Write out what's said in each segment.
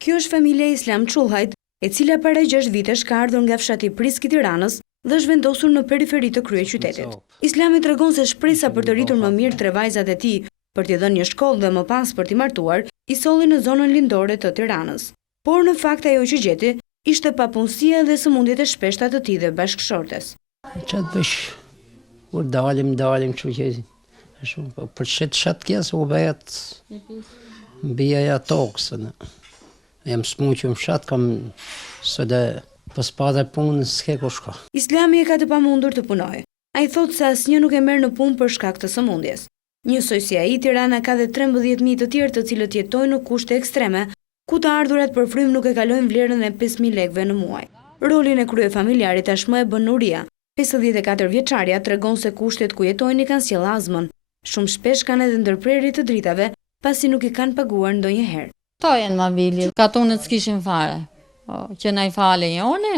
Kjo është familja Islam Çullhajt, e cila para 6 vitesh ka ardhur nga fshati Prisk i Tiranës dhe është vendosur në periferi të kryeqytetit. Islami tregon se shpresa për të rritur më mirë 3 vajzat e tij, për t'i dhënë një shkollë dhe më pas për t'i martuar, i solli në zonën lindore të Tiranës. Por në fakt ajo që gjeti ishte papunësia dhe sëmundjet e shpeshta të tij dhe bashkëshortes. Çat bësh, kur dalim kështu që shumë, po për shet kjes u bëhet mbi aja tokës. Jam smuqur në fshat, kam së dhe pas padhe punë s'ke ku shko. Islami e ka të pamundur të punojë. Ai thotë se asnjë nuk e merr në punë për shkak të sëmundjes. Njësoj si ai, Tirana ka dhe 13.000 të tjerë të cilët jetojnë në kushte ekstreme, ku të ardhurat për frym nuk e kalojnë vlerën e 5.000 lekëve në muaj. Rolin e kryefamiljarit tashmë e bën Nuria. 54 vjeçaria tregon se kushtet ku jetojnë i kanë sjellë azmën. Shumë shpesh kanë edhe ndërprerje të dritave, pasi nuk i kanë paguar ndonjëherë. To janë mabilit, katonët s'kishin fare. Që na i fale jone,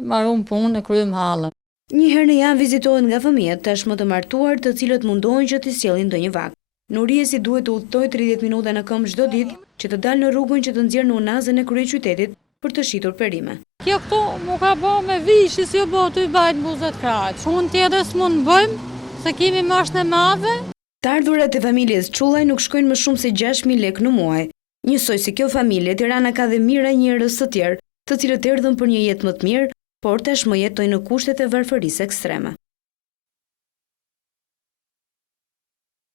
marrun punë, kryem hallën. Një herë në javë vizitohen nga fëmijët tashmë të martuar, të cilët mundohen që t'i sjellin ndonjë vakë. Nuriesi duhet të udhtoj 30 minuta në këmbë çdo ditë që të dalë në rrugën që të nxjerrë në unazën e kryeqytetit për të shitur perime. Kjo këtu mu ka bë me vishi, si u bë të i bajt buzët kraq. Unë tjetër s'mund bëjmë, se kemi mashtë e madhe. Të ardhurat e familjes Çullaj nuk shkojnë më shumë se 6.000 lekë në muaj. Njësoj si kjo familje, Tirana ka dhe mira njerëz të tjerë, të cilët erdhën për një jetë më të mirë, por tashmë jetojnë në kushtet e varfërisë ekstreme.